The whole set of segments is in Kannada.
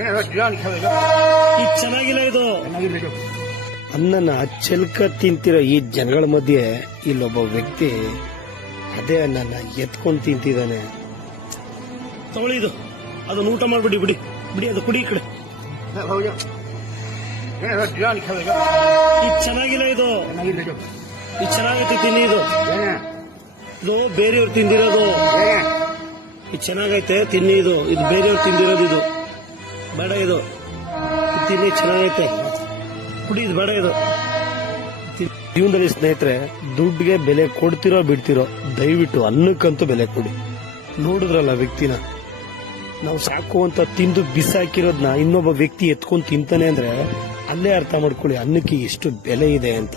ಇದು ಚೆನ್ನಾಗಿಲ್ಲ. ಇದು ಅನ್ನನ ಚೆಲ್ಕ ತಿಂತಿರೋ ಈ ಜನಗಳ ಮಧ್ಯೆ ಇಲ್ಲೊಬ್ಬ ವ್ಯಕ್ತಿ ಅದೇ ಅನ್ನನ ಎತ್ಕೊಂಡು ತಿಂತಿದ್ದಾನೆ. ತಗೊಳ್ಳಿ, ಇದು ಅದನ್ನ ಊಟ ಮಾಡ್ಬಿಡಿ. ಬಿಡಿ ಬಿಡಿ, ಅದು ಕುಡಿ. ಈ ಕಡೆ ಇದು ಚೆನ್ನಾಗಿಲ್ಲ. ಇದು ಚೆನ್ನಾಗೈತೆ, ತಿನ್ನಿ. ಇದು ಬೇರೆಯವ್ರು ತಿಂದಿರೋದು. ಇದು ಚೆನ್ನಾಗೈತೆ, ತಿನ್ನಿ. ಇದು ಬೇರೆಯವ್ರು ತಿಂದಿರೋದು. ಇದು ಬೇಡ. ಇದು ತಿನ್ನಿ, ಚೆನ್ನಾಗೈತೆ, ಕುಡಿ. ಇದು ಬೇಡ. ಇದು ಜೀವನದಲ್ಲಿ ಸ್ನೇಹಿತರೆ, ದುಡ್ಡಿಗೆ ಬೆಲೆ ಕೊಡ್ತಿರೋ ಬಿಡ್ತಿರೋ, ದಯವಿಟ್ಟು ಅನ್ನಕ್ಕಂತೂ ಬೆಲೆ ಕೊಡಿ. ನೋಡಿದ್ರಲ್ಲ ವ್ಯಕ್ತಿನ, ನಾವು ಸಾಕುವಂತ ತಿಂದು ಬಿಸಾಕಿರೋದನ್ನ ಇನ್ನೊಬ್ಬ ವ್ಯಕ್ತಿ ಎತ್ಕೊಂಡು ತಿಂತಾನೆ ಅಂದ್ರೆ ಅಲ್ಲೇ ಅರ್ಥ ಮಾಡ್ಕೊಳ್ಳಿ ಅನ್ನಕ್ಕೆ ಎಷ್ಟು ಬೆಲೆ ಇದೆ ಅಂತ.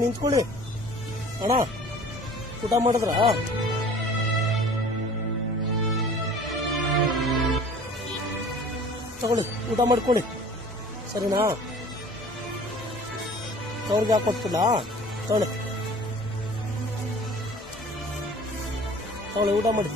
ನಿಂತ್ಕೊಳ್ಳಿ ಅಣ್ಣ, ಊಟ ಮಾಡಿದ್ರ? ತಗೊಳ್ಳಿ, ಊಟ ಮಾಡ್ಕೊಳ್ಳಿ, ಸರಿನಾ? ಅವ್ರಿಗೆ ಹಾಕೊಟ್ಬಿಡ. ತಗೊಳ್ಳಿ, ಊಟ ಮಾಡಿ.